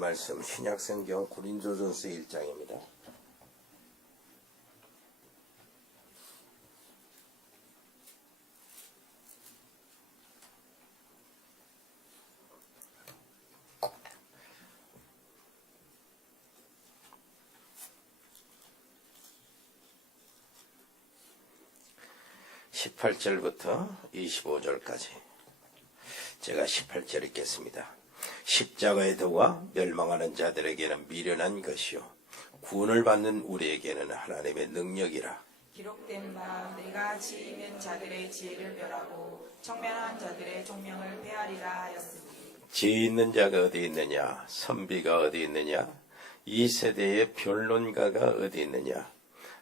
말씀 신약성경 고린도전서 1장입니다. (18절부터) (25절까지) 제가 18절 읽겠습니다. 십자가의 도가 멸망하는 자들에게는 미련한 것이요 구원을 받는 우리에게는 하나님의 능력이라. 기록된 바 내가 지혜 있는 자들의 지혜를 멸하고 청명한 자들의 총명을 폐하리라 하였으니. 지혜 있는 자가 어디 있느냐? 선비가 어디 있느냐? 이 세대의 변론가가 어디 있느냐?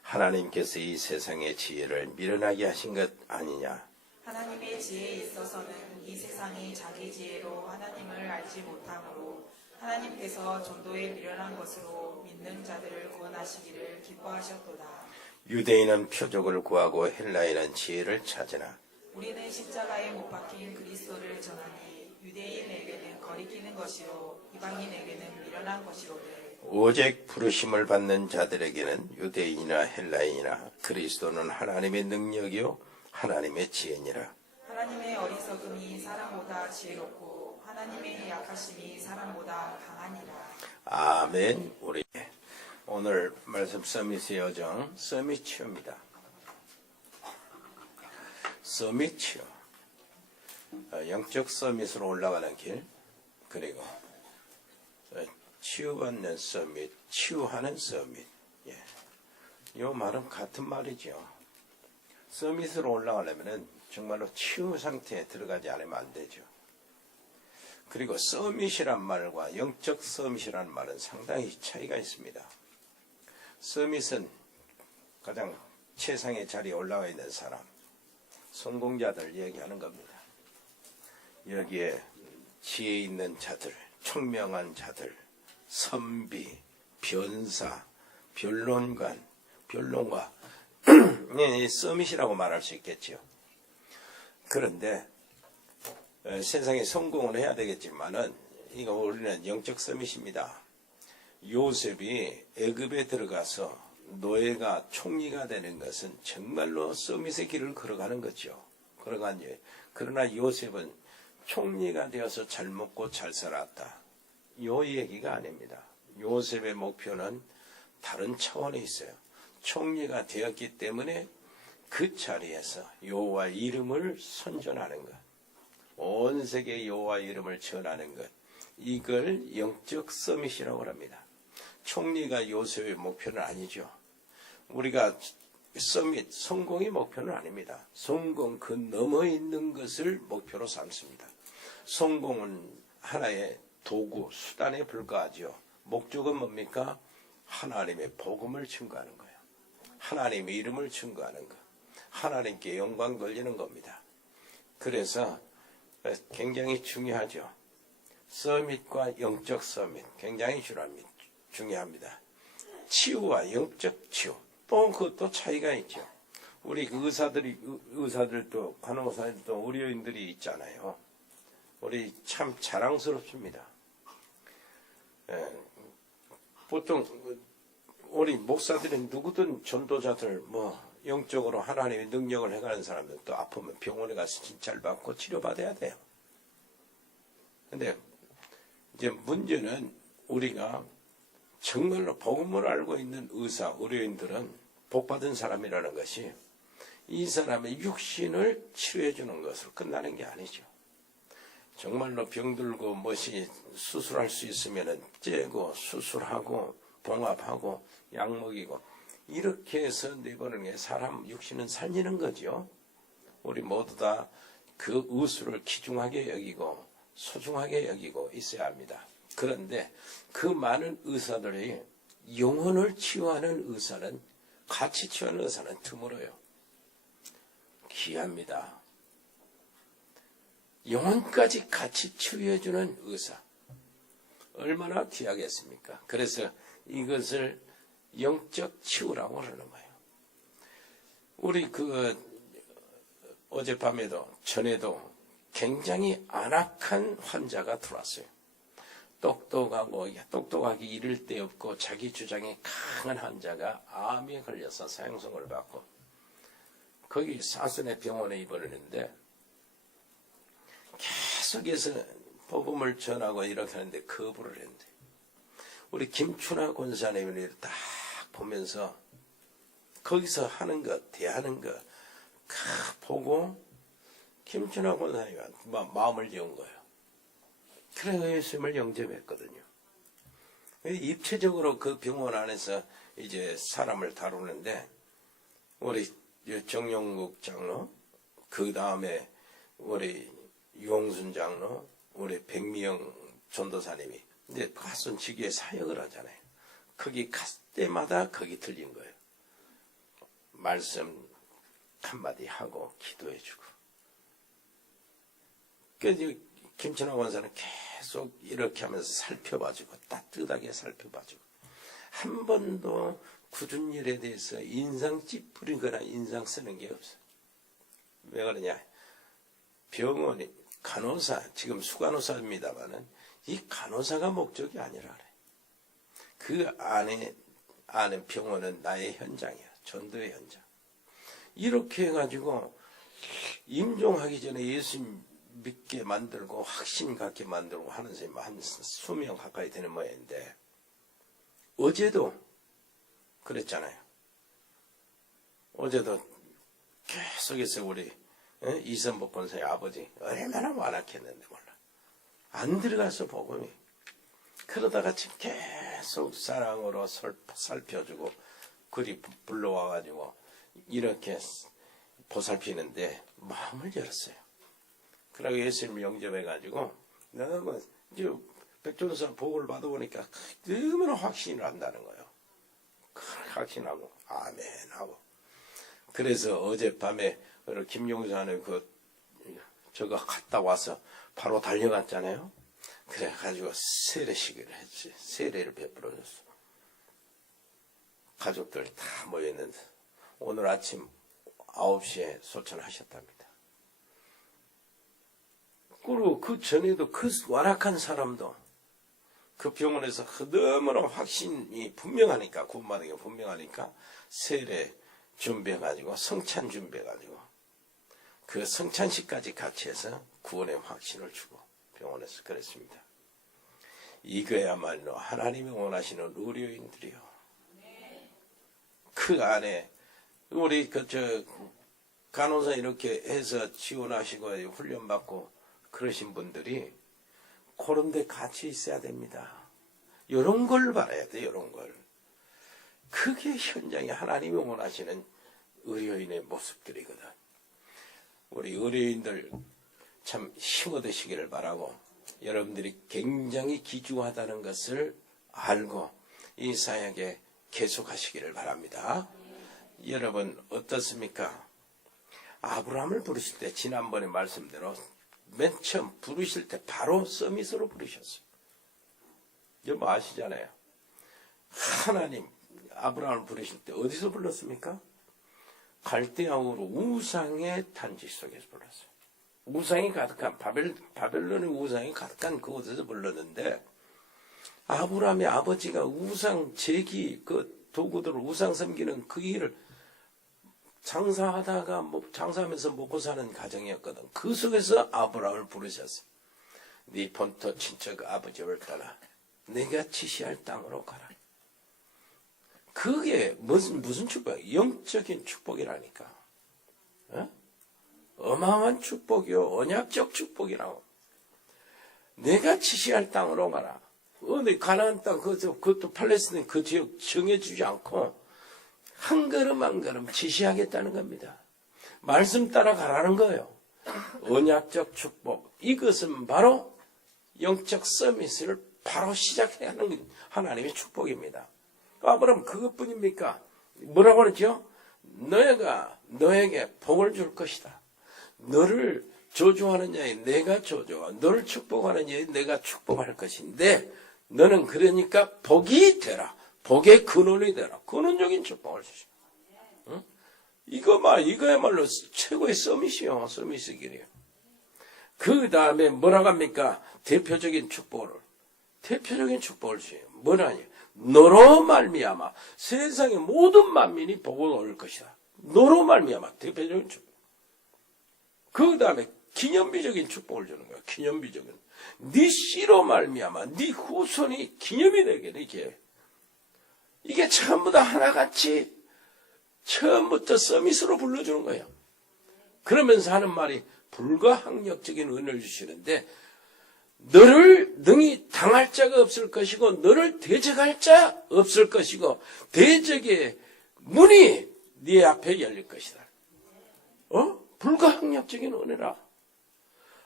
하나님께서 이 세상의 지혜를 미련하게 하신 것 아니냐? 하나님의 지혜에 있어서는 이 세상이 자기 지혜로 하나님을 알지 못하므로 하나님께서 전도에 미련한 것으로 믿는 자들을 구원하시기를 기뻐하셨도다. 유대인은 표적을 구하고 헬라인은 지혜를 찾으나 우리는 십자가에 못 박힌 그리스도를 전하니 유대인에게는 거리끼는 것이요 이방인에게는 미련한 것이로되 오직 부르심을 받는 자들에게는 유대인이나 헬라인이나 그리스도는 하나님의 능력이요 하나님의 지혜니라. 하나님의 어리석음이 사람보다 지혜롭고 하나님의 약하심이 사람보다 강하니라. 아멘. 우리 오늘 말씀 서밋의 여정 서밋치유입니다. 서밋치유, 영적 서밋으로 올라가는 길, 그리고 치유받는 서밋, 치유하는 서밋. 이 말은 같은 말이죠. 서밋으로 올라가려면 정말로 치유 상태에 들어가지 않으면 안 되죠. 그리고 서밋이란 말과 영적 서밋이란 말은 상당히 차이가 있습니다. 서밋은 가장 최상의 자리에 올라와 있는 사람, 성공자들 얘기하는 겁니다. 여기에 지혜 있는 자들, 총명한 자들, 선비, 변사, 변론가 서밋이라고 말할 수 있겠죠. 그런데 세상에 성공을 해야 되겠지만은 이거 우리는 영적 서밋입니다. 요셉이 애굽에 들어가서 노예가 총리가 되는 것은 정말로 서밋의 길을 걸어가는 거죠. 그러나 요셉은 총리가 되어서 잘 먹고 잘 살았다. 요 얘기가 아닙니다. 요셉의 목표는 다른 차원에 있어요. 총리가 되었기 때문에 그 자리에서 여호와 이름을 선전하는 것, 온 세계에 여호와 이름을 전하는 것, 이걸 영적 서밋이라고 합니다. 총리가 요셉의 목표는 아니죠. 우리가 서밋, 성공이 목표는 아닙니다. 성공 그 넘어 있는 것을 목표로 삼습니다. 성공은 하나의 도구, 수단에 불과하죠. 목적은 뭡니까? 하나님의 복음을 증거하는 거예요. 하나님의 이름을 증거하는 것. 하나님께 영광 돌리는 겁니다. 그래서 굉장히 중요하죠. 서밋과 영적 서밋 굉장히 중요합니다. 치유와 영적 치유 또 그것도 차이가 있죠. 우리 의사들도 간호사들도 의료인들이 있잖아요. 우리 참 자랑스럽습니다. 보통 우리 목사들이 누구든 전도자들 영적으로 하나님의 능력을 해가는 사람들 또 아프면 병원에 가서 진찰 받고 치료받아야 돼요. 근데 이제 문제는 우리가 정말로 복음을 알고 있는 의사, 의료인들은 복받은 사람이라는 것이 이 사람의 육신을 치료해 주는 것으로 끝나는 게 아니죠. 정말로 병들고 무엇이 수술할 수 있으면 째고 수술하고 봉합하고 약 먹이고 이렇게 해서 내보는 게 사람 육신은 살리는 거죠. 우리 모두 다 그 의술을 귀중하게 여기고 소중하게 여기고 있어야 합니다. 그런데 그 많은 의사들이 영혼을 치유하는 의사는, 같이 치유하는 의사는 드물어요. 귀합니다. 영혼까지 같이 치유해주는 의사. 얼마나 귀하겠습니까? 그래서 이것을 영적 치유라고 하는 거예요. 우리 어젯밤에도 전에도 굉장히 안악한 환자가 들어왔어요. 똑똑하게 이를 데 없고 자기 주장이 강한 환자가 암에 걸려서 사형선고를 받고 거기 사순의 병원에 입원했는데 계속해서 복음을 전하고 이렇게 하는데 거부를 했는데 우리 김춘하 권사님을 딱 보면서 거기서 하는 것, 대하는 것 보고 김춘하 권사님이 마음을 연 거예요. 그래서 예수님을 영접했거든요. 입체적으로 그 병원 안에서 이제 사람을 다루는데 우리 정용국 장로, 그 다음에 우리 유홍순 장로, 우리 백미영 전도사님이 이제 파송지기에 사역을 하잖아요. 거기 갔을 때마다 거기 들린 거예요. 말씀 한마디 하고 기도해주고. 그래서 김춘하 원사는 계속 이렇게 하면서 살펴봐주고 따뜻하게 살펴봐주고 한 번도 굳은 일에 대해서 인상 찌푸리거나 인상 쓰는 게 없어요. 왜 그러냐? 병원이 간호사, 지금 수간호사입니다만은 이 간호사가 목적이 아니라 그래. 그 안에 병원은 나의 현장이야. 전도의 현장. 이렇게 해가지고 임종하기 전에 예수 믿게 만들고 확신 갖게 만들고 하는 사람이 한 수명 가까이 되는 모양인데 어제도 그랬잖아요. 어제도 계속해서 우리 이선복 권사의 아버지 얼마나 완악했는데 몰라. 안 들어가서 복음이. 그러다가 지금 계속 사랑으로 살펴주고 그리 불러와가지고 이렇게 보살피는데 마음을 열었어요. 그러고 예수님을 영접해가지고 내가 뭐 이제 백종사 복을 받아보니까 너무나 확신을 한다는 거예요. 확신하고 아멘하고. 그래서 어젯밤에 김용사는 저거 갔다 와서 바로 달려갔잖아요. 그래가지고 세례식을 했지. 세례를 베풀어줬어. 가족들 다 모였는데 오늘 아침 9시에 소천하셨답니다. 그리고 그 전에도 그 완악한 사람도 그 병원에서 너무나 확신이 분명하니까 구원받은 게 분명하니까 세례 준비해가지고 성찬 준비해가지고 그 성찬식까지 같이 해서 구원의 확신을 주고 병원에서 그랬습니다. 이거야말로 하나님이 원하시는 의료인들이요. 그 안에 우리 간호사 이렇게 해서 지원하시고 훈련받고 그러신 분들이 그런 데 같이 있어야 됩니다. 이런 걸 바라야 돼. 이런 걸. 그게 현장에 하나님이 원하시는 의료인의 모습들이거든. 우리 의료인들 참 힘 얻으시기를 바라고 여러분들이 굉장히 기주하다는 것을 알고 이 사역에 계속하시기를 바랍니다. 여러분 어떻습니까? 아브라함을 부르실 때 지난번에 말씀대로 맨 처음 부르실 때 바로 서밋으로 부르셨어요. 여러분 아시잖아요. 하나님 아브라함을 부르실 때 어디서 불렀습니까? 갈대아우르 우상의 단지 속에서 불렀어요. 우상이 가득한 바벨론의 우상이 가득한 그곳에서 불렀는데 아브라함의 아버지가 우상 제기 그 도구들을 우상 섬기는 그 일을 장사하다가 장사하면서 먹고 사는 가정이었거든. 그 속에서 아브라함을 부르셨어. 네 본토 친척 아버지를 따라 내가 지시할 땅으로 가라. 그게 무슨 축복이야? 영적인 축복이라니까. 어마어마한 축복이요. 언약적 축복이라고. 내가 지시할 땅으로 가라. 어디 가나안 땅 그것도 팔레스타인 그 지역 정해주지 않고 한 걸음 한 걸음 지시하겠다는 겁니다. 말씀 따라 가라는 거예요. 언약적 축복. 이것은 바로 영적 서밋을 바로 시작해야 하는 하나님의 축복입니다. 아브라함 그것뿐입니까? 뭐라고 그랬죠? 너희가 너에게 복을 줄 것이다. 너를 저주하는 자에 내가 저주하고 너를 축복하는 자에 내가 축복할 것인데 너는 그러니까 복이 되라. 복의 근원이 되라. 근원적인 축복을 주시오. 응? 이거야말로 최고의 서밋이요. 서밋의 길이에요. 그 다음에 뭐라고 합니까? 대표적인 축복을. 대표적인 축복을 주세요. 뭐라니? 너로 말미암아 세상의 모든 만민이 복을 얻을 것이다. 너로 말미암아 대표적인 축복. 그 다음에 기념비적인 축복을 주는 거야. 기념비적인. 네 씨로 말미암아 네 후손이 기념이 되게 되게. 이게 전부 다 하나같이 처음부터 서밋으로 불러주는 거예요. 그러면서 하는 말이 불가항력적인 은혜를 주시는데 너를 능히 당할 자가 없을 것이고 너를 대적할 자 없을 것이고 대적의 문이 네 앞에 열릴 것이다. 불가항력적인 은혜라.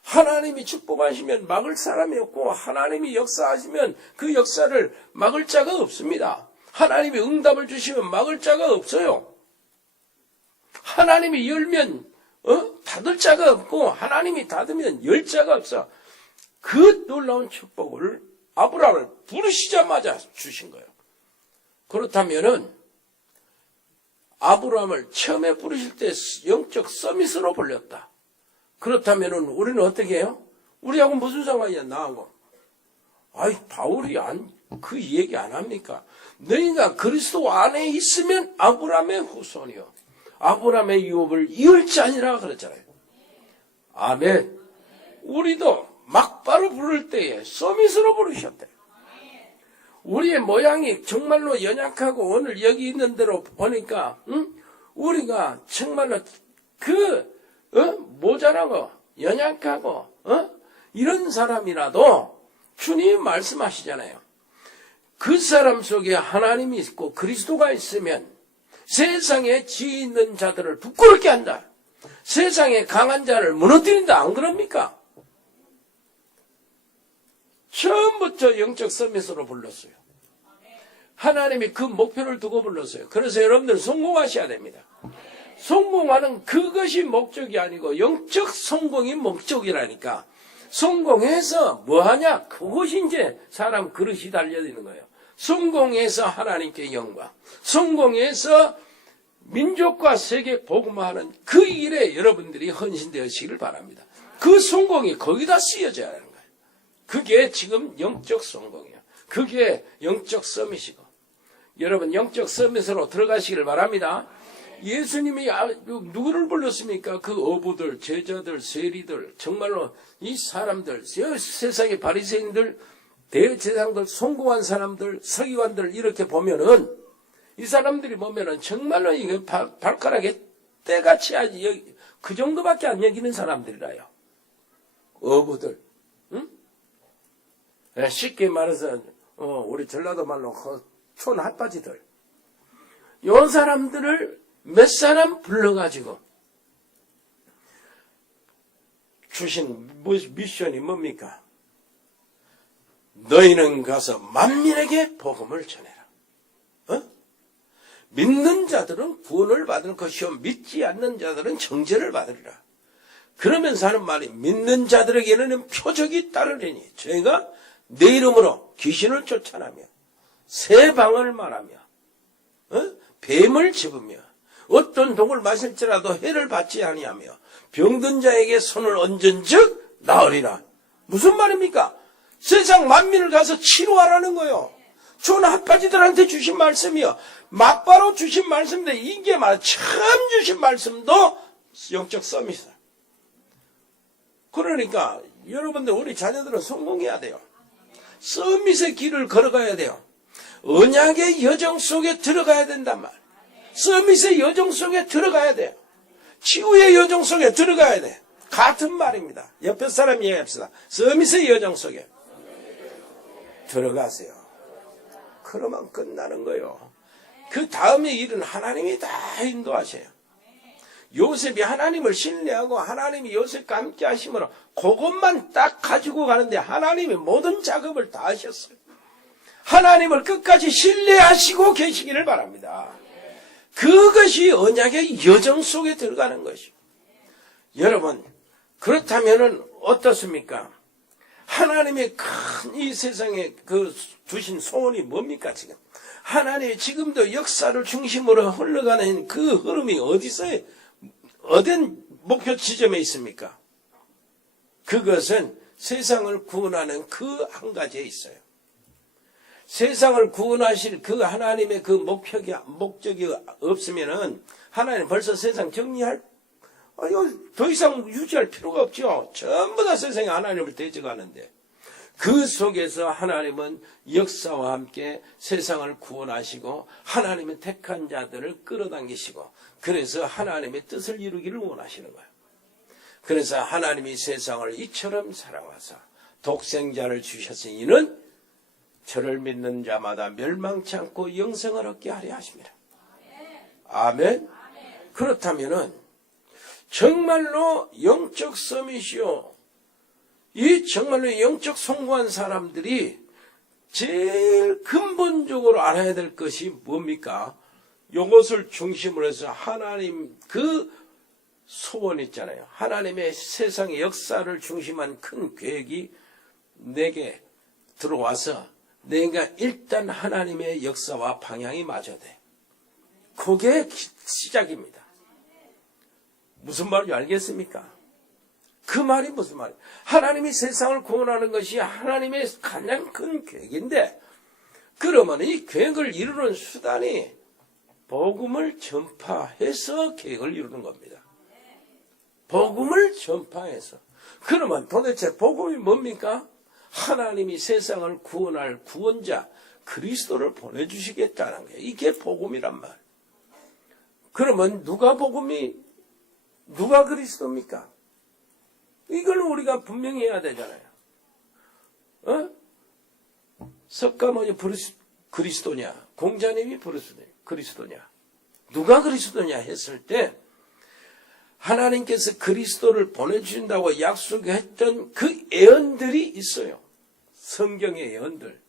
하나님이 축복하시면 막을 사람이 없고 하나님이 역사하시면 그 역사를 막을 자가 없습니다. 하나님이 응답을 주시면 막을 자가 없어요. 하나님이 열면 닫을 자가 없고 하나님이 닫으면 열 자가 없어. 그 놀라운 축복을 아브라함을 부르시자마자 주신 거예요. 그렇다면은 아브라함을 처음에 부르실 때 영적 서밋으로 불렸다. 그렇다면은 우리는 어떻게 해요? 우리하고 무슨 상관이야, 나하고? 아이, 바울이 그 얘기 안 합니까? 너희가 그리스도 안에 있으면 아브라함의 후손이요. 아브라함의 유업을 이을 자니라 그랬잖아요. 아멘. 우리도 막바로 부를 때에 서밋으로 부르셨대. 우리의 모양이 정말로 연약하고 오늘 여기 있는 대로 보니까 우리가 정말로 모자라고 연약하고 이런 사람이라도 주님이 말씀하시잖아요. 그 사람 속에 하나님이 있고 그리스도가 있으면 세상에 지혜 있는 자들을 부끄럽게 한다. 세상에 강한 자를 무너뜨린다. 안 그럽니까? 처음부터 영적 서밋으로 불렀어요. 하나님이 그 목표를 두고 불렀어요. 그래서 여러분들 성공하셔야 됩니다. 성공하는 그것이 목적이 아니고 영적 성공이 목적이라니까. 성공해서 뭐하냐? 그것이 이제 사람 그릇이 달려있는 거예요. 성공해서 하나님께 영광, 성공해서 민족과 세계 복음화하는 그 일에 여러분들이 헌신되시기를 바랍니다. 그 성공이 거기다 쓰여져야 하는 거예요. 그게 지금 영적 성공이에요. 그게 영적 서밋이고. 여러분 영적 서밋으로 들어가시기를 바랍니다. 예수님이 누구를 불렀습니까? 그 어부들, 제자들, 세리들, 정말로 이 사람들, 세상의 바리새인들, 대제사장들, 성공한 사람들, 서기관들 이렇게 보면은 이 사람들이 보면은 정말로 이게 발가락에 때같이 아주 그 정도밖에 안 여기는 사람들이라요. 어부들, 응? 쉽게 말해서 우리 전라도 말로 촌 핫바지들, 요 사람들을 몇 사람 불러가지고 주신 미션이 뭡니까? 너희는 가서 만민에게 복음을 전해라. 믿는 자들은 구원을 받을 것이요 믿지 않는 자들은 정죄를 받으리라. 그러면서 하는 말이 믿는 자들에게는 표적이 따르리니 저희가 내 이름으로 귀신을 쫓아내며 새 방언을 말하며 뱀을 집으며 어떤 독을 마실지라도 해를 받지 아니하며 병든 자에게 손을 얹은즉 나으리라. 무슨 말입니까? 세상 만민을 가서 치료하라는 거요. 촌 핫바지들한테 주신 말씀이요. 막바로 주신 말씀인데 이게 처음 주신 말씀도 영적 서밋이다. 그러니까 여러분들 우리 자녀들은 성공해야 돼요. 서밋의 길을 걸어가야 돼요. 언약의 여정 속에 들어가야 된단 말. 서밋의 여정 속에 들어가야 돼요. 치유의 여정 속에 들어가야 돼. 같은 말입니다. 옆에 사람 이해합시다. 서밋의 여정 속에 들어가세요. 그러면 끝나는 거예요. 그 다음의 일은 하나님이 다 인도하셔요. 요셉이 하나님을 신뢰하고 하나님이 요셉과 함께 하심으로 그것만 딱 가지고 가는데 하나님이 모든 작업을 다 하셨어요. 하나님을 끝까지 신뢰하시고 계시기를 바랍니다. 그것이 언약의 여정 속에 들어가는 것이요. 여러분, 그렇다면은 어떻습니까? 하나님의 큰 이 세상에 두신 소원이 뭡니까, 지금? 하나님이 지금도 역사를 중심으로 흘러가는 그 흐름이 어딘 목표 지점에 있습니까? 그것은 세상을 구원하는 그 한 가지에 있어요. 세상을 구원하실 그 하나님의 그 목적이 없으면은 하나님 벌써 세상 정리할, 더 이상 유지할 필요가 없죠. 전부 다 세상에 하나님을 대적하는데 그 속에서 하나님은 역사와 함께 세상을 구원하시고 하나님의 택한 자들을 끌어당기시고 그래서 하나님의 뜻을 이루기를 원하시는 거예요. 그래서 하나님이 세상을 이처럼 사랑하사 독생자를 주셨으니 이는 저를 믿는 자마다 멸망치 않고 영생을 얻게 하려 하십니다. 아멘. 그렇다면은 정말로 영적 서밋이요, 이 정말로 영적 성공한 사람들이 제일 근본적으로 알아야 될 것이 뭡니까? 이것을 중심으로 해서 하나님 그 소원 있잖아요. 하나님의 세상의 역사를 중심한 큰 계획이 내게 들어와서 내가 일단 하나님의 역사와 방향이 맞아야 돼. 그게 시작입니다. 무슨 말인지 알겠습니까? 그 말이 무슨 말이에요? 하나님이 세상을 구원하는 것이 하나님의 가장 큰 계획인데, 그러면 이 계획을 이루는 수단이 복음을 전파해서 계획을 이루는 겁니다. 복음을 전파해서. 그러면 도대체 복음이 뭡니까? 하나님이 세상을 구원할 구원자 그리스도를 보내주시겠다는 거예요. 이게 복음이란 말. 그러면 누가 그리스도입니까? 이걸 우리가 분명히 해야 되잖아요. 석가모니 그리스도냐, 공자님이 그리스도냐, 누가 그리스도냐 했을 때 하나님께서 그리스도를 보내주신다고 약속했던 그 예언들이 있어요. 성경의 예언들.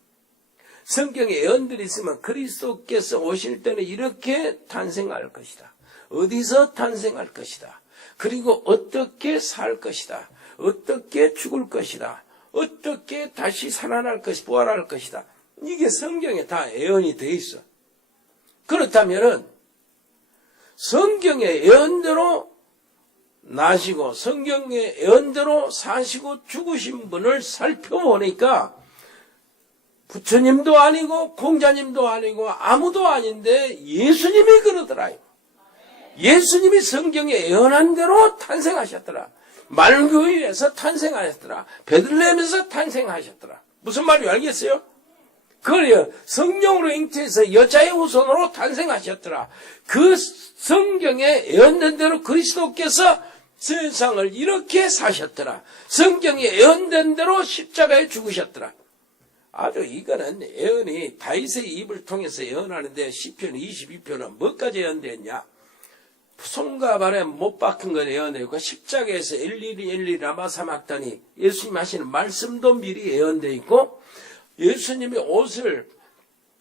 성경의 예언들이 있으면 그리스도께서 오실 때는 이렇게 탄생할 것이다. 어디서 탄생할 것이다. 그리고 어떻게 살 것이다. 어떻게 죽을 것이다. 어떻게 다시 살아날 것이 부활할 것이다. 이게 성경에 다 예언이 돼 있어. 그렇다면은 성경의 예언대로 나시고 성경의 예언대로 사시고 죽으신 분을 살펴보니까 부처님도 아니고 공자님도 아니고 아무도 아닌데 예수님이 그러더라요. 예수님이 성경에 예언한 대로 탄생하셨더라. 말구유에서 탄생하셨더라. 베들레헴에서 탄생하셨더라. 무슨 말인지 알겠어요? 그걸 성령으로 잉태해서 여자의 후손으로 탄생하셨더라. 그 성경에 예언된 대로 그리스도께서 세상을 이렇게 사셨더라. 성경에 예언된 대로 십자가에 죽으셨더라. 아주 이거는 예언이 다윗의 입을 통해서 예언하는데 시편 22편은 뭐까지 예언됐냐? 손과 발에 못 박힌 건 예언되고 십자가에서 엘리 라마 사막다니 예수님 하시는 말씀도 미리 예언되어 있고 예수님이 옷을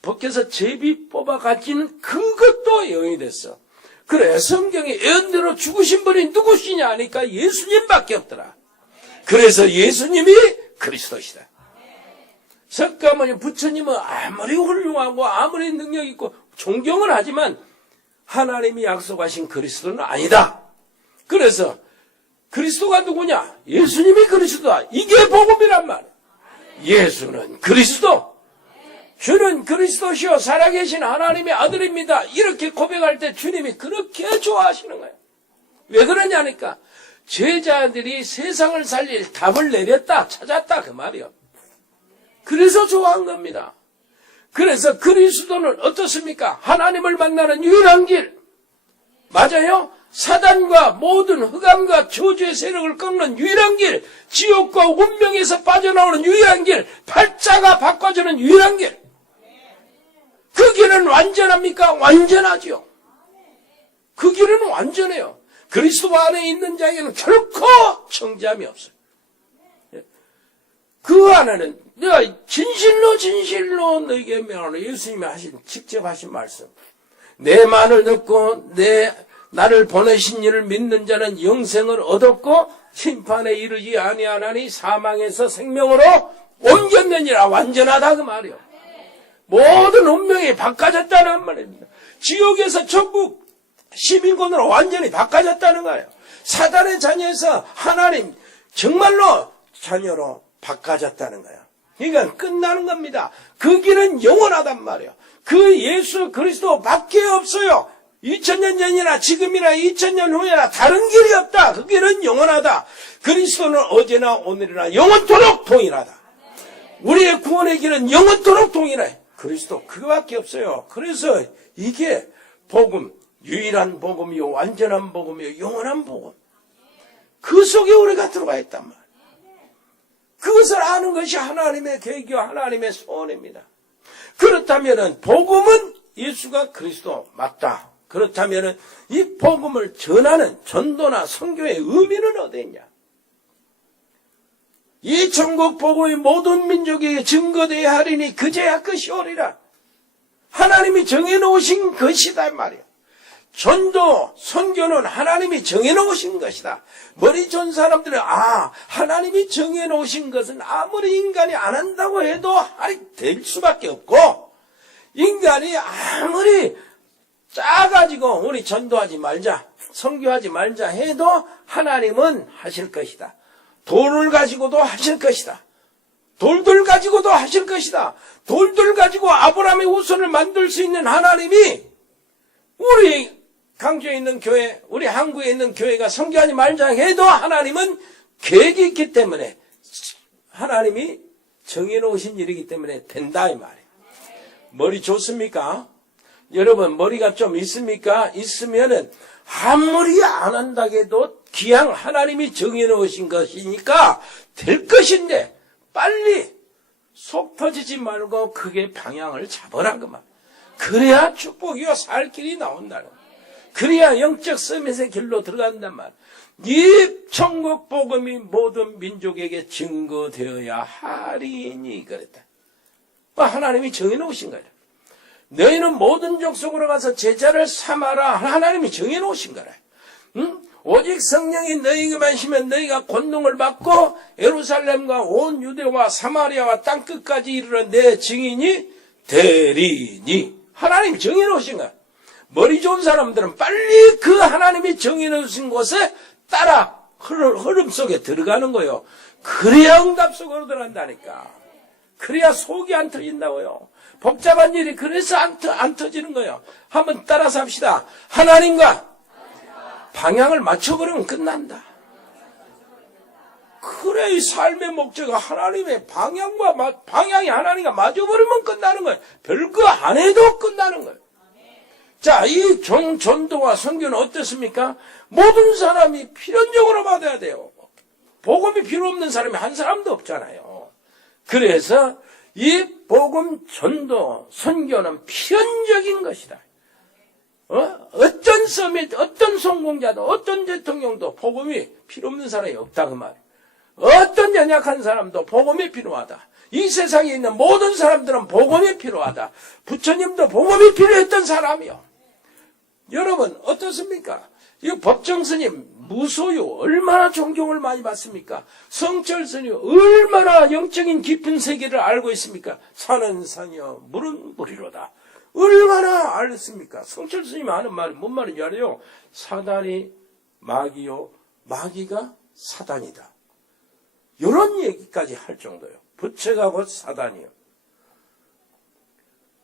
벗겨서 제비 뽑아 가지는 그것도 예언이 됐어. 그래 성경에 예언대로 죽으신 분이 누구시냐 하니까 예수님밖에 없더라. 그래서 예수님이 그리스도시다. 석가모니 부처님은 아무리 훌륭하고 아무리 능력 있고 존경을 하지만 하나님이 약속하신 그리스도는 아니다. 그래서 그리스도가 누구냐? 예수님이 그리스도다. 이게 복음이란 말이에요. 예수는 그리스도. 주는 그리스도시요 살아계신 하나님의 아들입니다. 이렇게 고백할 때 주님이 그렇게 좋아하시는 거예요. 왜 그러냐니까 제자들이 세상을 살릴 답을 내렸다 찾았다 그 말이요. 그래서 좋아한 겁니다. 그래서 그리스도는 어떻습니까? 하나님을 만나는 유일한 길. 맞아요? 사단과 모든 흑암과 저주의 세력을 꺾는 유일한 길. 지옥과 운명에서 빠져나오는 유일한 길. 팔자가 바꿔주는 유일한 길. 그 길은 완전합니까? 완전하죠. 그 길은 완전해요. 그리스도 안에 있는 자에게는 결코 정죄함이 없어요. 그 안에는 내가 진실로 너에게 명하노니 예수님이 직접 하신 말씀. 내 말을 듣고 나를 보내신 이를 믿는 자는 영생을 얻었고 심판에 이르지 아니하나니 사망에서 생명으로 옮겼느니라. 완전하다 그 말이요. 모든 운명이 바꿔졌다는 말입니다. 지옥에서 천국 시민권으로 완전히 바꿔졌다는 거예요. 사단의 자녀에서 하나님 정말로 자녀로 바꿔졌다는 거예요. 그러니까 끝나는 겁니다. 그 길은 영원하단 말이에요. 그 예수 그리스도밖에 없어요. 2000년 전이나 지금이나 2000년 후에나 다른 길이 없다. 그 길은 영원하다. 그리스도는 어제나 오늘이나 영원토록 동일하다. 우리의 구원의 길은 영원토록 동일해. 그리스도 그거밖에 없어요. 그래서 이게 복음, 유일한 복음이요, 완전한 복음이요, 영원한 복음. 그 속에 우리가 들어가 있단 말이에요. 그것을 아는 것이 하나님의 계획이요, 하나님의 소원입니다. 그렇다면은 복음은 예수가 그리스도 맞다. 그렇다면은 이 복음을 전하는 전도나 선교의 의미는 어디 있냐? 이 천국 복음이 모든 민족에게 증거되어야 하리니 그제야 끝이 오리라. 하나님이 정해놓으신 것이다 말이야. 전도, 선교는 하나님이 정해놓으신 것이다. 머리 좋은 사람들은 하나님이 정해놓으신 것은 아무리 인간이 안 한다고 해도 될 수밖에 없고, 인간이 아무리 짜가지고 우리 전도하지 말자, 선교하지 말자 해도 하나님은 하실 것이다. 돌을 가지고도 하실 것이다. 돌들 가지고도 하실 것이다. 돌들 가지고 아브라함의 후손을 만들 수 있는 하나님이 우리 강주에 있는 교회, 우리 한국에 있는 교회가 선교하지 말자 해도 하나님은 계획이 있기 때문에 하나님이 정해놓으신 일이기 때문에 된다 이 말이에요. 머리 좋습니까? 여러분 머리가 좀 있습니까? 있으면은 아무리 안 한다고 해도 기왕 하나님이 정해놓으신 것이니까 될 것인데 빨리 속 터지지 말고 그게 방향을 잡으라 그 말. 그래야 축복이요 살 길이 나온다는 거예요. 그래야 영적 서밋의 길로 들어간단 말. 이 천국 복음이 모든 민족에게 증거되어야 하리니 그랬다. 하나님이 정해놓으신 거예요. 너희는 모든 족속으로 가서 제자를 삼아라. 하나님이 정해놓으신 거라. 오직 성령이 너희에게만 시면 너희가 권능을 받고 예루살렘과 온 유대와 사마리아와 땅끝까지 이르러 내 증인이 되리니. 하나님이 정해놓으신 거야. 머리 좋은 사람들은 빨리 그 하나님이 정해놓으신 곳에 따라 흐름 속에 들어가는 거예요. 그래야 응답 속으로 들어간다니까. 그래야 속이 안 터진다고요. 복잡한 일이 그래서 안 터지는 거예요. 한번 따라서 합시다. 하나님과 방향을 맞춰버리면 끝난다. 그래, 이 삶의 목적은 하나님의 방향이 하나님과 맞아버리면 끝나는 거예요. 별거 안 해도 끝나는 거예요. 자, 이 전도와 선교는 어떻습니까? 모든 사람이 필연적으로 받아야 돼요. 복음이 필요 없는 사람이 한 사람도 없잖아요. 그래서 이 복음, 전도, 선교는 필연적인 것이다. 어떤 서밋, 어떤 성공자도, 어떤 대통령도 복음이 필요 없는 사람이 없다 그 말이에요. 어떤 연약한 사람도 복음이 필요하다. 이 세상에 있는 모든 사람들은 복음이 필요하다. 부처님도 복음이 필요했던 사람이요. 여러분 어떻습니까? 이 법정 스님 무소유 얼마나 존경을 많이 받습니까? 성철 스님 얼마나 영적인 깊은 세계를 알고 있습니까? 산은 산이요 물은 물이로다. 얼마나 알았습니까? 성철 스님이 하는 말이 뭔 말인지 알아요? 사단이 마귀요, 마귀가 사단이다. 이런 얘기까지 할 정도예요. 부처가 곧 사단이요.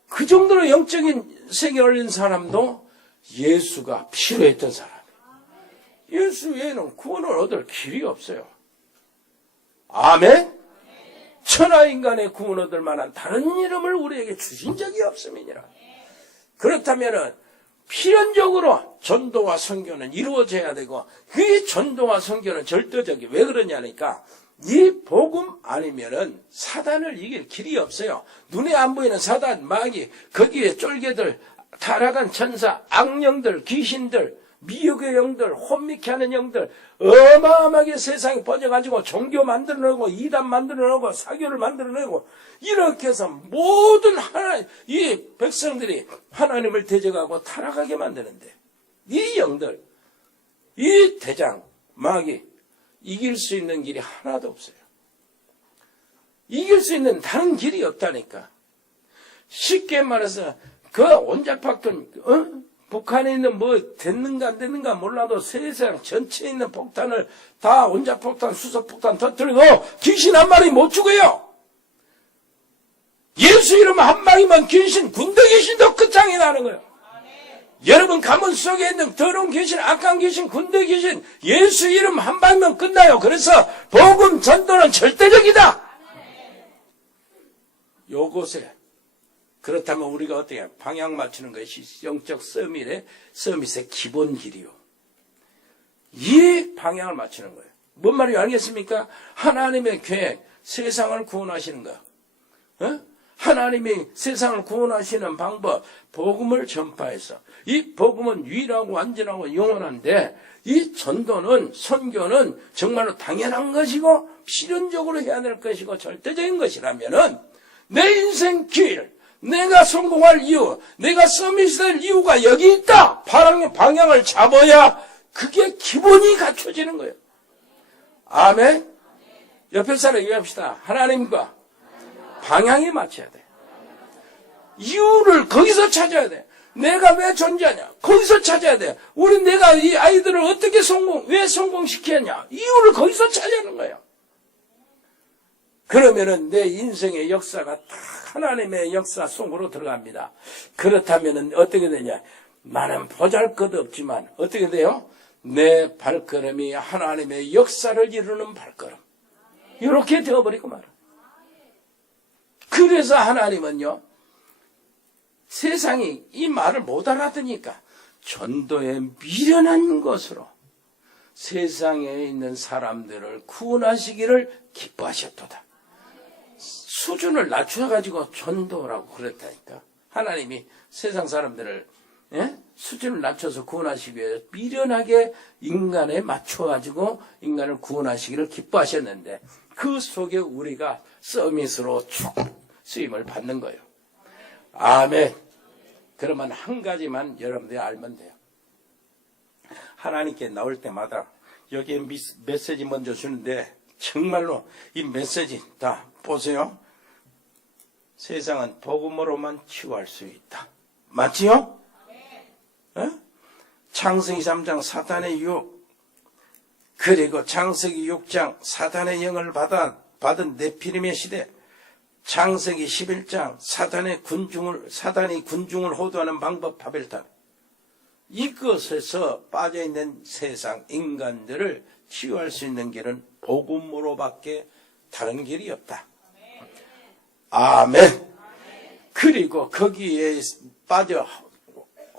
그 정도로 영적인 세계를 알린 사람도 예수가 필요했던 사람이에요. 예수 외에는 구원을 얻을 길이 없어요. 아멘? 천하인간의 구원 얻을 만한 다른 이름을 우리에게 주신 적이 없음이니라. 그렇다면 필연적으로 전도와 선교는 이루어져야 되고 그 전도와 선교는 절대적이 왜 그러냐니까 이 복음 아니면은 사단을 이길 길이 없어요. 눈에 안 보이는 사단, 마귀, 거기에 쫄개들, 타락한 천사, 악령들, 귀신들, 미혹의 영들, 혼미케 하는 영들, 어마어마하게 세상에 퍼져가지고 종교 만들어내고 이단 만들어내고 사교를 만들어내고 이렇게 해서 모든 이 백성들이 하나님을 대적하고 타락하게 만드는데 이 영들, 이 대장, 마귀 이길 수 있는 길이 하나도 없어요. 이길 수 있는 다른 길이 없다니까. 쉽게 말해서 그 온잡학돈 북한에 있는 뭐 됐는가 안 됐는가 몰라도 세상 전체에 있는 폭탄을 다 온잡폭탄, 수소폭탄 터뜨리고 귀신 한 마리 못 죽어요. 예수 이름 한 방이면 귀신, 군대 귀신도 끝장이 나는 거예요. 여러분 가문 속에 있는 더러운 귀신, 악한 귀신, 군대 귀신, 예수 이름 한 방이면 끝나요. 그래서 복음 전도는 절대적이다. 요것에 그렇다면 우리가 어떻게 방향 맞추는 것이 영적 서밋의 기본 길이요. 이 방향을 맞추는 거예요. 뭔 말인지 알겠습니까? 하나님의 계획, 세상을 구원하시는 거. 하나님이 세상을 구원하시는 방법, 복음을 전파해서 이 복음은 유일하고 완전하고 영원한데 이 전도는, 선교는 정말로 당연한 것이고 필연적으로 해야 될 것이고 절대적인 것이라면은 내 인생 길, 내가 성공할 이유, 내가 서밋이 될 이유가 여기 있다. 방향을 잡아야 그게 기본이 갖춰지는 거예요. 아멘. 옆에 사람 얘기합시다. 하나님과 방향이 맞춰야 돼. 이유를 거기서 찾아야 돼. 내가 왜 존재하냐? 거기서 찾아야 돼. 내가 이 아이들을 어떻게 왜 성공시켰냐? 이유를 거기서 찾아야 하는 거예요. 그러면은 내 인생의 역사가 다 하나님의 역사 속으로 들어갑니다. 그렇다면은 어떻게 되냐? 나는 보잘것없지만 어떻게 돼요? 내 발걸음이 하나님의 역사를 이루는 발걸음. 이렇게 되어버리고 말아. 그래서 하나님은요, 세상이 이 말을 못 알아듣으니까 전도에 미련한 것으로 세상에 있는 사람들을 구원하시기를 기뻐하셨도다. 수준을 낮춰가지고 전도라고 그랬다니까. 하나님이 세상 사람들을 수준을 낮춰서 구원하시기 위해 미련하게 인간에 맞춰가지고 인간을 구원하시기를 기뻐하셨는데 그 속에 우리가 서밋으로 쭉 쓰임을 받는 거예요. 아멘. 그러면 한 가지만 여러분들이 알면 돼요. 하나님께 나올 때마다 여기에 메시지 먼저 주는데 정말로 이 메시지 다 보세요. 세상은 복음으로만 치유할 수 있다. 맞지요? 창세기 3장 사탄의 유혹, 그리고 창세기 6장 사탄의 영을 받은 네피림의 시대, 창세기 11장 사단이 군중을 호도하는 방법 바벨탑, 이것에서 빠져있는 세상 인간들을 치유할 수 있는 길은 복음으로밖에 다른 길이 없다. 아멘. 그리고 거기에 빠져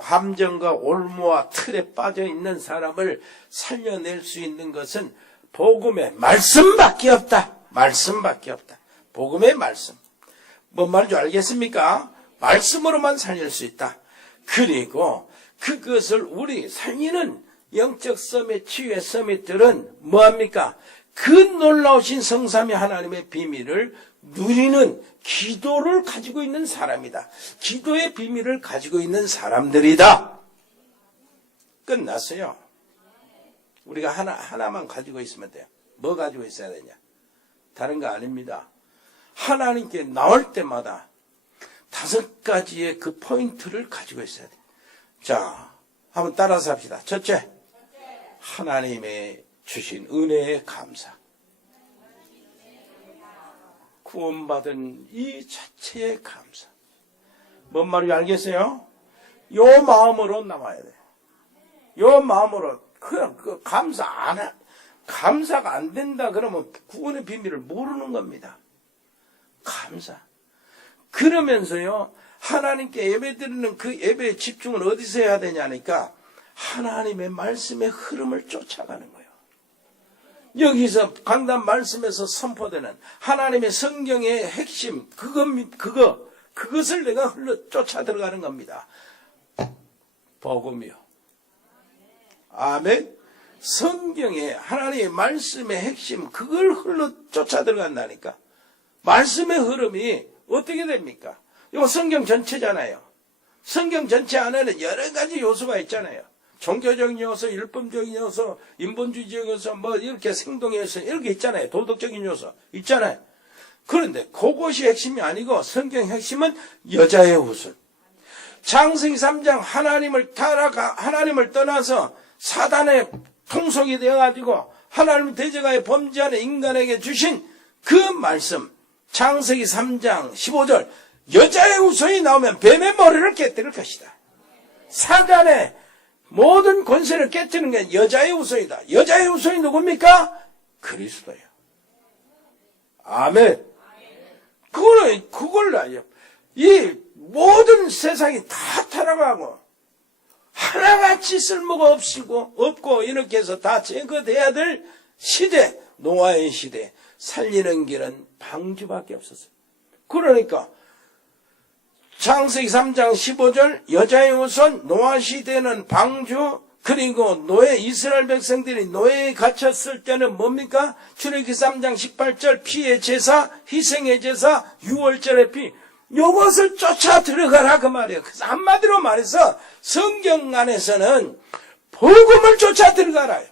함정과 올무와 틀에 빠져 있는 사람을 살려낼 수 있는 것은 복음의 말씀밖에 없다. 말씀밖에 없다. 복음의 말씀. 뭔 말인지 알겠습니까? 말씀으로만 살릴 수 있다. 그리고 그것을 우리 살리는 영적 서밋, 치유의 서밋들은 뭐합니까? 그 놀라우신 성삼위 하나님의 비밀을 누리는 기도를 가지고 있는 사람이다. 기도의 비밀을 가지고 있는 사람들이다. 끝났어요. 우리가 하나만 가지고 있으면 돼요. 뭐 가지고 있어야 되냐? 다른 거 아닙니다. 하나님께 나올 때마다 5가지의 그 포인트를 가지고 있어야 돼요. 자, 한번 따라서 합시다. 첫째, 하나님의 주신 은혜에 감사. 구원받은 이 자체의 감사. 뭔 말인지 알겠어요? 요 마음으로 나와야 돼. 요 마음으로 그냥 감사가 안 된다 그러면 구원의 비밀을 모르는 겁니다. 감사. 그러면서요, 하나님께 예배드리는 그 예배의 집중을 어디서 해야 되냐니까 하나님의 말씀의 흐름을 쫓아가는 거예요. 여기서 강단 말씀에서 선포되는 하나님의 성경의 핵심, 그것을 내가 쫓아 들어가는 겁니다. 복음이요. 아멘. 성경의 하나님의 말씀의 핵심, 그걸 쫓아 들어간다니까. 말씀의 흐름이 어떻게 됩니까? 이거 성경 전체잖아요. 성경 전체 안에는 여러 가지 요소가 있잖아요. 종교적인 요소, 율법적인 요소, 인본주의적 요소, 뭐 이렇게 생동의 요소 이렇게 있잖아요. 도덕적인 요소 있잖아요. 그런데 그것이 핵심이 아니고 성경 핵심은 여자의 후손. 창세기 3장 하나님을 떠나서 사단의 통속이 되어가지고 하나님 대적하여 범죄하는 인간에게 주신 그 말씀, 창세기 3장 15절, 여자의 후손이 나오면 뱀의 머리를 깨뜨릴 것이다. 사단의 모든 권세를 깨뜨리는 게 여자의 후손이다. 여자의 후손이 누굽니까? 그리스도예요. 아멘. 그걸 알아요. 이 모든 세상이 다 타락하고 하나같이 쓸모가 없고 이렇게 해서 다 제거돼야 될 시대, 노아의 시대, 살리는 길은 방주밖에 없었어요. 그러니까 창세기 3장 15절 여자의 후손 노아 시대는 방주, 그리고 노예, 이스라엘 백성들이 노예에 갇혔을 때는 뭡니까? 출애굽기 3장 18절 피의 제사, 희생의 제사, 유월절의 피, 요것을 쫓아 들어가라 그 말이에요. 그래서 한마디로 말해서 성경 안에서는 복음을 쫓아 들어가라요.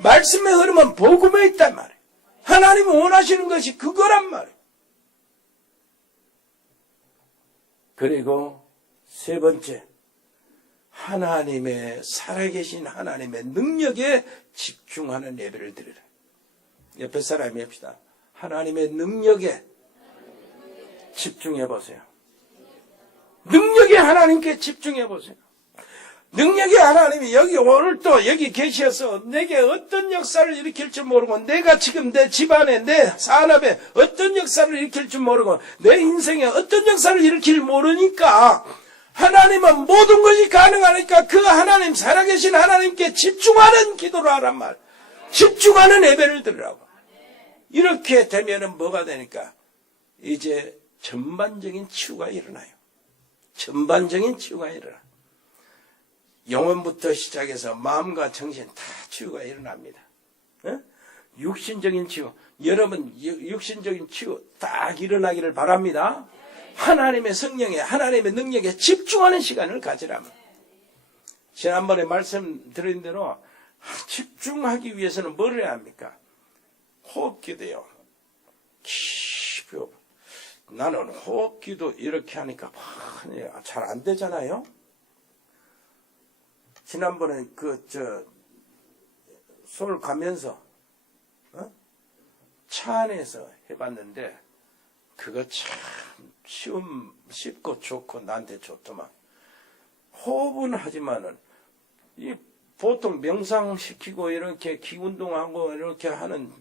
말씀의 흐름은 복음에 있단 말이에요. 하나님이 원하시는 것이 그거란 말이에요. 그리고 세 번째, 하나님의 살아계신 하나님의 능력에 집중하는 예배를 드리라. 옆에 사람이 합시다. 하나님의 능력에 집중해 보세요. 능력의 하나님께 집중해 보세요. 능력의 하나님이 여기 오늘 또 여기 계셔서 내게 어떤 역사를 일으킬 줄 모르고, 내가 지금 내 집안에, 내 산업에 어떤 역사를 일으킬 줄 모르고, 내 인생에 어떤 역사를 일으킬 모르니까 하나님은 모든 것이 가능하니까 그 하나님, 살아계신 하나님께 집중하는 기도를 하란 말. 집중하는 예배를 드리라고. 이렇게 되면은 뭐가 되니까 이제 전반적인 치유가 일어나요. 전반적인 치유가 일어나. 영혼부터 시작해서 마음과 정신 다 치유가 일어납니다. 육신적인 치유, 여러분 육신적인 치유 딱 일어나기를 바랍니다. 하나님의 성령에, 하나님의 능력에 집중하는 시간을 가지라면. 지난번에 말씀드린 대로 집중하기 위해서는 뭘 해야 합니까? 호흡기도요. 깊이 호흡. 나는 호흡기도 이렇게 하니까 잘 안 되잖아요. 지난번에 서울 가면서 차 안에서 해봤는데 그거 참 쉽고 좋고 나한테 좋더만. 호흡은 하지만은 이 보통 명상시키고 이렇게 기운동하고 이렇게 하는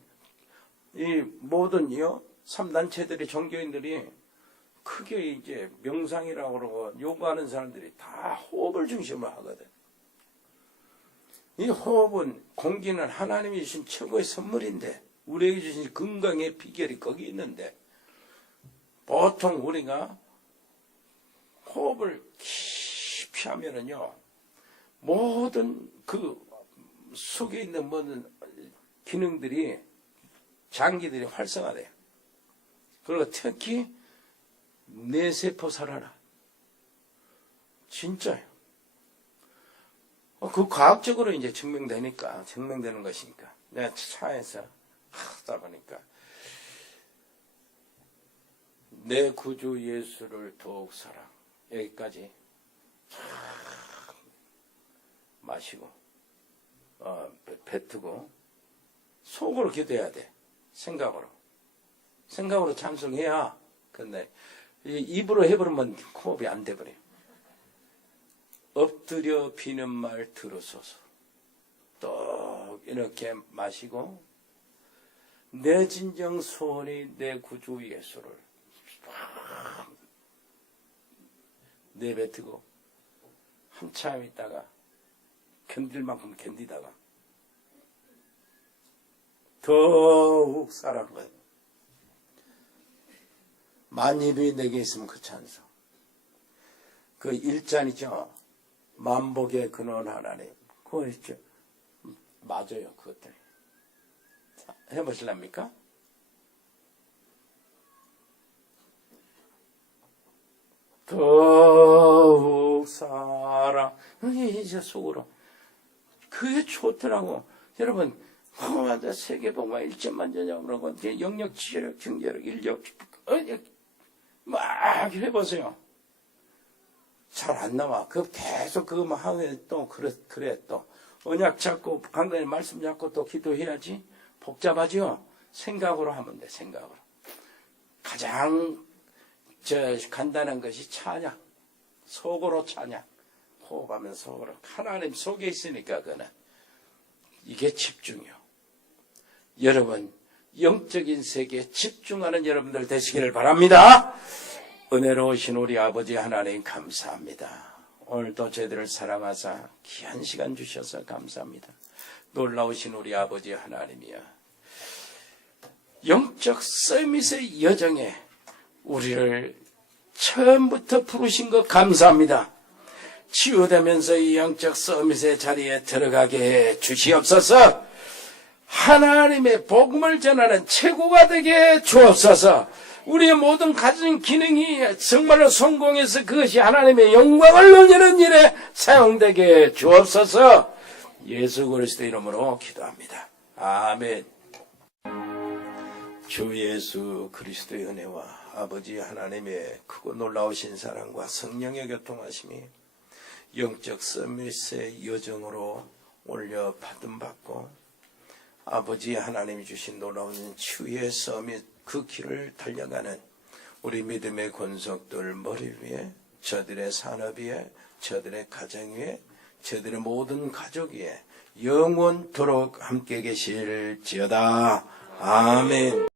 이 모든 3단체들이 종교인들이 크게 이제 명상이라고 그러고 요구하는 사람들이 다 호흡을 중심으로 하거든. 이 호흡은, 공기는 하나님이 주신 최고의 선물인데, 우리에게 주신 건강의 비결이 거기 있는데, 보통 우리가 호흡을 깊이 하면은요, 모든 그 속에 있는 모든 기능들이, 장기들이 활성화돼요. 그리고 특히 뇌세포 살아나. 진짜요. 그 과학적으로 이제 증명되는 것이니까. 내가 차에서 하다 보니까 내 구주 예수를 더욱 사랑. 여기까지 마시고 뱉고 속으로 기도해야 돼. 생각으로 찬송해야. 근데 입으로 해버리면 호흡이 안 돼버려요. 엎드려 비는 말 들으소서. 또 이렇게 마시고 내 진정 소원이 내 구주 예수를 내뱉고 한참 있다가 견딜 만큼 견디다가 더욱 사랑한 거예요. 만일이 내게 있으면 그 찬송. 그 1잔이죠. 만복의 근원 하나님. 그거 있죠. 맞아요. 그것들. 해보실랍니까? 더욱 사랑. 이제 속으로. 그게 좋더라고. 여러분, 세계복만 1점만 전형으로 그러고, 영역, 지혜력, 경제력, 인력, 막 해보세요. 잘 안 나와. 계속 그거만 하면 또, 그래, 또. 언약 잡고, 강단의 말씀 잡고 또 기도해야지. 복잡하죠? 생각으로 하면 돼, 생각으로. 가장 간단한 것이 찬양. 속으로 찬양. 호흡하면 속으로. 하나님 속에 있으니까 그는. 이게 집중이요. 여러분, 영적인 세계에 집중하는 여러분들 되시기를 바랍니다. 은혜로우신 우리 아버지 하나님 감사합니다. 오늘도 저희들을 사랑하사 귀한 시간 주셔서 감사합니다. 놀라우신 우리 아버지 하나님이여, 영적 서밋의 여정에 우리를 처음부터 부르신 것 감사합니다. 치유되면서 이 영적 서밋의 자리에 들어가게 해 주시옵소서. 하나님의 복음을 전하는 최고가 되게 주옵소서. 우리의 모든 가진 기능이 정말로 성공해서 그것이 하나님의 영광을 돌리는 일에 사용되게 주옵소서. 예수 그리스도 이름으로 기도합니다. 아멘. 주 예수 그리스도의 은혜와 아버지 하나님의 크고 놀라우신 사랑과 성령의 교통하심이 영적 서밋의 여정으로 올려 받음받고 아버지 하나님이 주신 놀라운 치유의 서밋 그 길을 달려가는 우리 믿음의 권속들 머리 위에, 저들의 산업 위에, 저들의 가정 위에, 저들의 모든 가족 위에 영원토록 함께 계실지어다. 아멘.